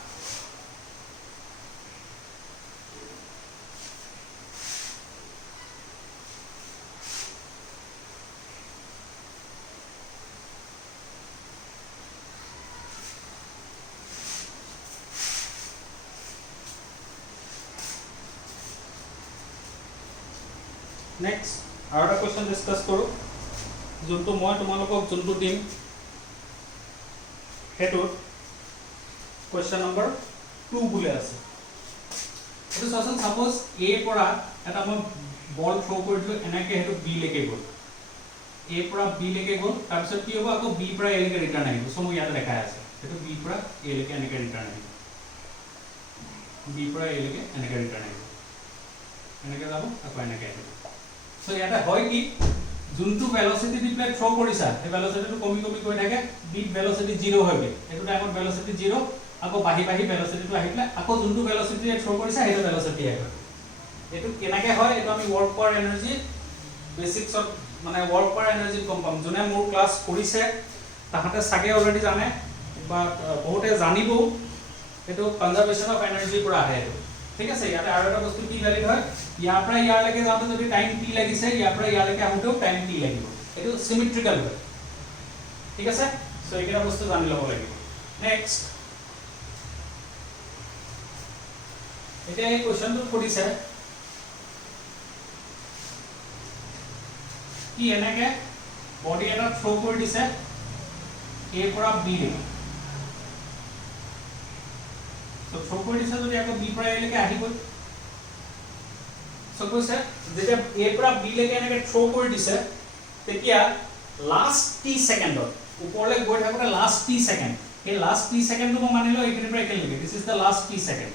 नेक्स्ट और एक क्वेश्चन डिस्कस करो जोंतो মই তোমালোকক जोंतो দিম হেতু क्वेश्चन नंबर 2 বুলে আছে এটো সচন সাপোজ a পৰা এটা মই বল থ্ৰো কৰিলো এনেকে হেতু b লেকে গল a পৰা b লেকে গল তাৰ পিছত কি হ'ব আকৌ b পৰা a লেকে ৰিটাৰ্ন আহিব সো মই ইয়াতে দেখাই আছে হেতু b পৰা a লেকে এনেকে ৰিটাৰ্ন আহিব b পৰা a লেকে এনেকে ৰিটাৰ্ন আহিব এনেকে যাব আকৌ এনেকে আহিব সো ইয়াতে হয় কি যোনটো ভেলোসিটি দি প্লে থ্রো কৰিছা এই ভেলোসিটিটো কমি কমি গৈ থাকে বি ভেলোসিটি 0 হবে এটো টাইমত ভেলোসিটি 0 আকৌ বাহি বাহি ভেলোসিটিটো আহিলে আকৌ যোনটো ভেলোসিটি থ্রো কৰিছা হেটো ভেলোসিটি আহিব এটো কেনেকে হয় এটো আমি ওয়াৰ্ক পাৰ এনাৰ্জি বেসিক্সত মানে ওয়াৰ্ক পাৰ এনাৰ্জি কম্পাউন্ড জনে মোৰ ক্লাস কৰিছে তাহাতে সাগে অলৰেডি জানে বা বহুতে জানিবো এটো কনজাৰভেশন অফ এনাৰ্জি পৰা আহে এটো ঠিক আছে ইয়াতে আৰু এটা বস্তু কি ভ্যালিড হয় ইয়াৰ পৰা ইয়াৰ লৈকে যাওঁতে যদি টাইম t লাগিছে ইয়াৰ পৰা ইয়াৰ লৈকে আহোতেও টাইম t লাগিব এটো সিমেট্ৰিক্যাল হয় ঠিক আছে সো এইকেইটা বস্তু জানি লব লাগিব নেক্সট এটা এই কোশ্চনটো কৰিছে কি এনেকে বডি এটা থ্ৰো কৰি দিছে a পৰা b লৈকে So throw কৰি দিছে যদি আকৌ b পৰা a লৈকে আহিব সো কৈছে যেতিয়া a পৰা b লৈকে এনেকে থ্ৰো কৰি দিছে তেতিয়া লাস্ট t সেকেন্ডত ওপৰলৈ গৈ থাকোতে লাস্ট t সেকেন্ড এই লাস্ট t সেকেন্ডটো মই মানিলো এইখিনি পৰা একে লৈকে this is the last t second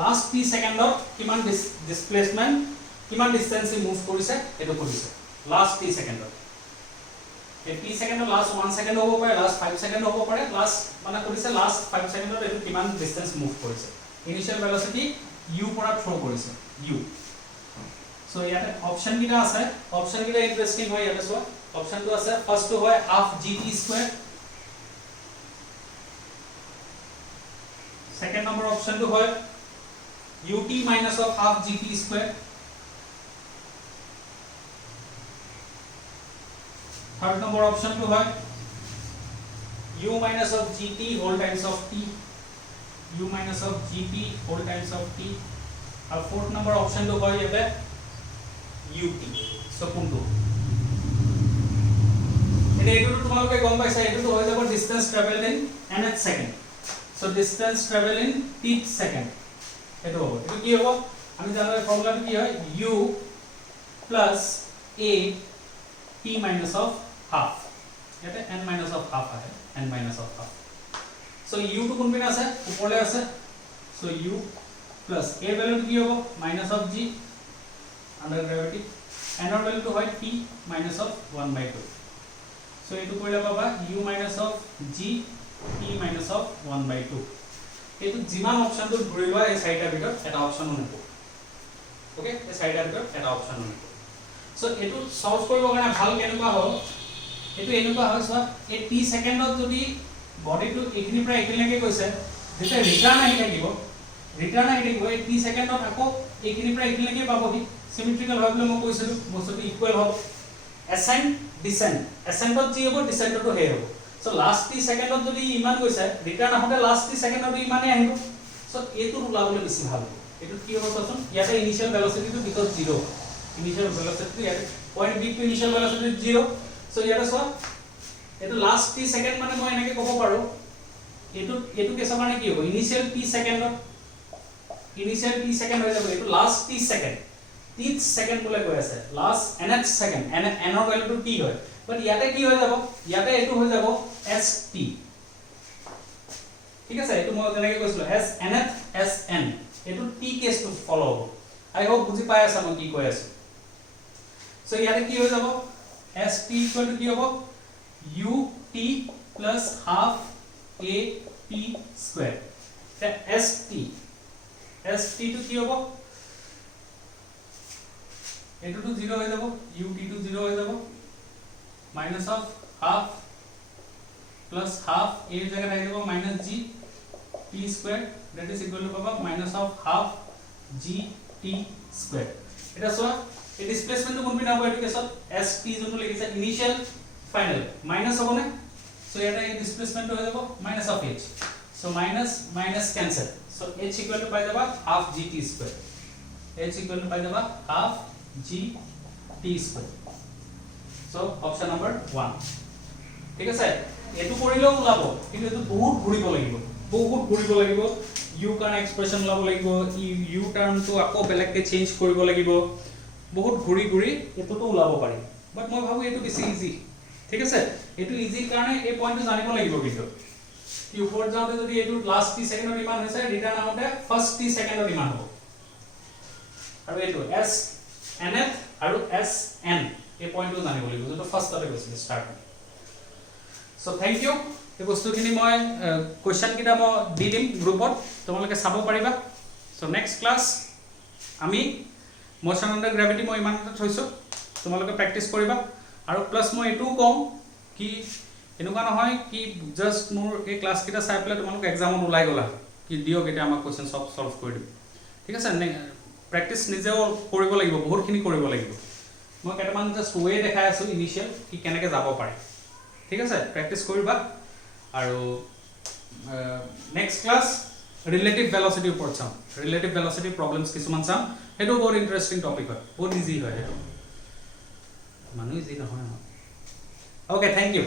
last t সেকেন্ডত কিমান ডিসপ্লেসমেন্ট কিমান ডিসটেন্স মুভ কৰিছে এটো কৰিছে লাস্ট t সেকেন্ডত এই t সেকেন্ড লাস্ট 1 সেকেন্ড হ'ব পাৰে লাস্ট 5 সেকেন্ড হ'ব পাৰে লাস্ট মানে কৰিছে লাস্ট 5 সেকেন্ডত এটো কিমান ডিসটেন্স মুভ কৰিছে ইনিশিয়াল ভেলোসিটি u পৰা থ্ৰো কৰিছে u সো ইয়াতে অপশন কিটা আছে অপশন কিটা ইন্টারেস্টিং হয় ইয়াতে সো অপশন তো আছে ফার্স্ট তো হয় half gt2 second number option তো হয় ut minus of half gt2 third number option तो है u minus of gt whole times of t u minus of gt whole times of t और फोर्थ नंबर ऑप्शन तो है ये ut सो कोनটো এটা এটো তোমালোকে গম পাইছা এটো তো হৈ যাব distance travelled in nth second so distance travelled in tth second এটো হ'ব এটো কি হ'ব আমি জানো ফর্মুলাটো কি হয় u plus a t minus of half ইয়াতে n minus of half আহে n minus of half so u to কোন পিনে আছে উপৰলে আছে so u plus a value কি হ'ব minus of g under gravity n ৰ ভ্যালু তো হয় t minus of 1/2 so এটো কৰিলে পাবা u minus of g t minus of 1/2 এটো যিমান অপশনটো ধৰি লোৱা এই সাইডৰ ভিতৰত এটা অপশন হ'ব ওকে এই সাইডৰ ভিতৰত এটা অপশন হ'ব so এটো সলভ কৰিব কাৰণে ভাল কেনেকুৱা হ'ব এটো এনেকুৱা হয় সব এই t সেকেন্ডত যদি বডিটো এখিনি পৰা এখিলৈকে গৈছে যেতিয়া ৰিটাৰ্ন আহি থাকিব এই t সেকেন্ডত আকৌ এখিনি পৰা এখিলৈকে পাবহি সিমেট্ৰিক্যাল হয় বুলি মই কৈছিলো বস্তুটো ইকুৱেল হ'ব ascent descent ascentত যি হ'ব descentতো হে হ'ব সো লাস্ট t সেকেন্ডত যদি ইমান গৈছে ৰিটাৰ্ন আহোতে লাস্ট t সেকেন্ডত ইমানে আহিব সো এটো ওলাবলৈ বেছি ভাল হ'ব এটো কি হ'ব চাচোন ইয়াতে ইনিশিয়াল ভেলোসিটিটো বিকজ 0 ইনিশিয়াল ভেলোসিটি ইয়াতে পয়েন্ট b টু ইনিশিয়াল ভেলোসিটি 0 সো ইয়াতে সো এটো লাস্ট t সেকেন্ড মানে মই এনেকে ক'ব পাৰো এটো কেছ মানে কি হ'ব ইনিশিয়াল t সেকেন্ড হৈ যাব এটো last t second th second বলে কৈ আছে লাষ্ট nth সেকেন্ড n এর ভ্যালুটো কি হয় বাট ইয়াতে কি হৈ যাব ইয়াতে এটো হৈ যাব st ঠিক আছে এটো মই তেনেকৈ কৈছিলো s nth sn এটো t কেস টু ফলো হ'ব আই হোপ বুজি পাই আছা মই কি কৈ আছো সো ইয়াতে কি হৈ যাব st ইকুয়াল টু কি হ'ব ut plus half ap square st to কি হ'ব এটো টু 0 হৈ যাব ut to 0 হৈ যাব minus of half plus half a জায়গাত আহি যাব minus g t square that is equal to পাবা minus of half g t square এটা সোয়া এই ডিসপ্লেসমেন্ট কোন পিনে হ'ব এটো কেছত st যোনটো লিখিছে ইনিশিয়াল ফাইনাল মাইনাস হ'ব না সো এটা এই ডিসপ্লেসমেন্ট হৈ যাব minus of h so minus minus cancel so h equal to পাই যাবা half g t square h equal to পাই যাবা half g t square so option number 1 ঠিক আছে এটো কৰিলেও ওলাব কিন্তু এটো বহুত ঘুৰিব লাগিব u কান এক্সপ্ৰেশন ওলাব লাগিব u টাৰ্মটো আকৌ বেলেগকে চেঞ্জ কৰিব লাগিব বহুত ঘুৰি এটোটো ওলাব পাৰি বাট মই ভাবো এটো বেছি ইজি ঠিক আছে এটো ইজি কাৰণে এই পইণ্টটো জানিব লাগিব কিন্তু কি উপৰ যাওঁতে যদি এটো লাষ্ট টি সেকেন্ডৰ ইমান হৈছে ৰিটাৰ্ন আউটে ফাৰ্স্ট টি সেকেন্ডৰ ইমান হ'ব আৰু এটো s nth আৰু sn এই পইণ্টটো জানিব লাগিব যেটো ফাৰ্স্টতে কৈছিল স্টাৰ্ট সো থ্যাংক ইউ এই বস্তুখিনি মই কোৱেশ্চন কিটা মই দি দিম গ্ৰুপত তোমালোকে চাব পাৰিবা সো নেক্সট ক্লাস আমি মোশন আন্ডাৰ গ্ৰেভিটি মই ইমানতে থৈছো তোমালোকে প্ৰেক্টিস কৰিবা আৰু প্লাস মই এটো কম কি এনেকুৱা নহয় কি জাস্ট মোৰ এই ক্লাস কিটা চাই পেলাই তোমালোকে এক্সামত ওলাই গলা কি দিও কেতিয়া আমাক কোৱেশ্চন সলভ কৰি দিম ঠিক আছে প্ৰেক্টিস নিজেও কৰিব লাগিব বহুতখিনি কৰিব লাগিব মই কেটামান জাস্ট ওয়ে দেখাই আছো ইনিশিয়াল কি কেনেকৈ যাব পাৰে ঠিক আছে প্ৰেক্টিস কৰিবা আৰু নেক্সট ক্লাস ৰিলেটিভ ভেলোসিটি ওপৰত চাম ৰিলেটিভ ভেলোসিটি প্ৰবলেমছ কিছুমান চাম হেটো বহুত ইন্টাৰেষ্টিং টপিক হয় বহুত ইজি হয় হেটো মানুহ ইজি নহয় ওকে থ্যাংক ইউ